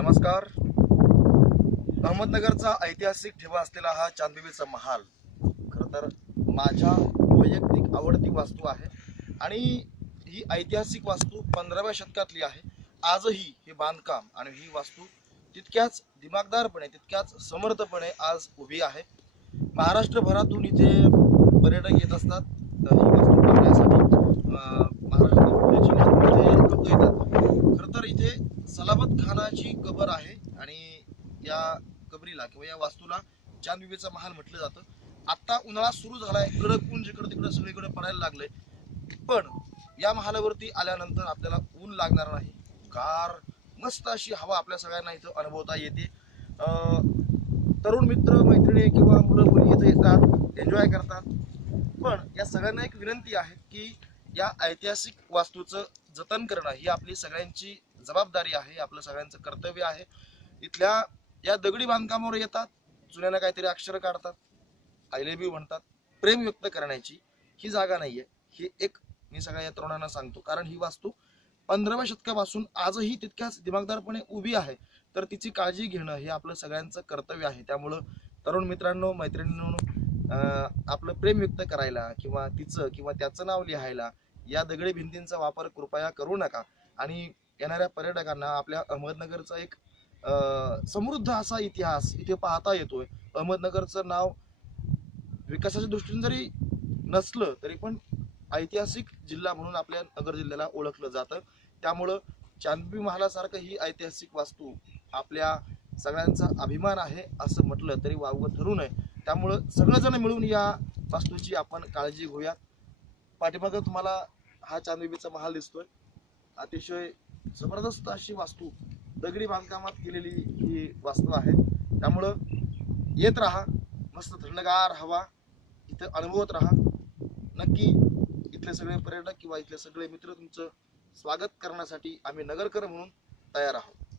नमस्कार। अहमदनगरचा ऐतिहासिक ठेवा असलेला हा चांदबिबीचा महाल खरं तर माझ्या वैयक्तिक आवडती वास्तू आहे आणि ही ऐतिहासिक वास्तू 15व्या शतकातली आहे। आजही हे बांधकाम आणि ही वास्तू तितक्याच दिमागदारपणे तितक्याच समर्थपणे आज उभी आहे। महाराष्ट्रभरातून इथे पर्यटक येत असतात ही वास्तू पाहण्यासाठी। महाराष्ट्रातील जिल्ह्यातून इथे लोक येतात। खरं तर इथे सलाबत खानाची कबर आहे आणि या कबरीला किंवा या वास्तूला चांदबिबीचा महाल म्हटलं जातं। आता उन्हाळा सुरू झालाय, कडक ऊन जिकडे तिकडे सगळीकडे पडायला लागलंय, पण या महालावरती आल्यानंतर आपल्याला ऊन लागणार नाही। गार मस्त अशी हवा आपल्या सगळ्यांना इथं अनुभवता येते। तरुण मित्र मैत्रिणी किंवा मुलं मुली इथे येतात, एन्जॉय करतात। पण या सगळ्यांना एक विनंती आहे की या ऐतिहासिक वास्तूचं जतन करणं ही आपली सगळ्यांची जबाबदारी आहे, आपलं सगळ्यांचं कर्तव्य आहे। इथल्या या दगडी बांधकामावर येतात, जुन्यानं काहीतरी अक्षर काढतात, आय लव्ह यू म्हणतात, प्रेम व्यक्त करण्याची ही जागा नाहीये। ही एक मी सगळ्या या तरुणांना सांगतो, कारण ही वास्तू 15व्या शतकापासून आजही तितक्याच दिमागदारपणे उभी आहे, तर तिची काळजी घेणं हे आपलं सगळ्यांचं कर्तव्य आहे। त्यामुळं तरुण मित्रांनो मैत्रिणींनो आपलं प्रेम व्यक्त करायला किंवा तिचं किंवा त्याचं नाव लिहायला या दगडी भिंतींचा वापर कृपया करू नका। आणि येणाऱ्या पर्यटकांना आपल्या अहमदनगरचा एक समृद्ध असा इतिहास इथे पाहता येतोय। अहमदनगरचं नाव विकासाच्या दृष्टीने जरी नसलं तरी पण ऐतिहासिक जिल्हा म्हणून आपल्या नगर जिल्ह्याला ओळखलं जातं। त्यामुळं चांदबिबी महालासारखं ही ऐतिहासिक वास्तू आपल्या सगळ्यांचा अभिमान आहे असं म्हटलं तरी वावगं ठरू नये। त्यामुळं सगळेजण मिळून या वास्तूची आपण काळजी घेऊयात। पाठीमागं तुम्हाला हा चांदबिबीचा महाल दिसतोय, अतिशय जबरदस्त अशी वास्तू दगडी बांधकामात केलेली ही वास्तू आहे। त्यामुळं येत राहा, मस्त थंडगार हवा इथे अनुभवत राहा। नक्की इथले सगळे पर्यटक किंवा इथले सगळे मित्र तुमचं स्वागत करण्यासाठी आम्ही नगरकर म्हणून तयार आहोत।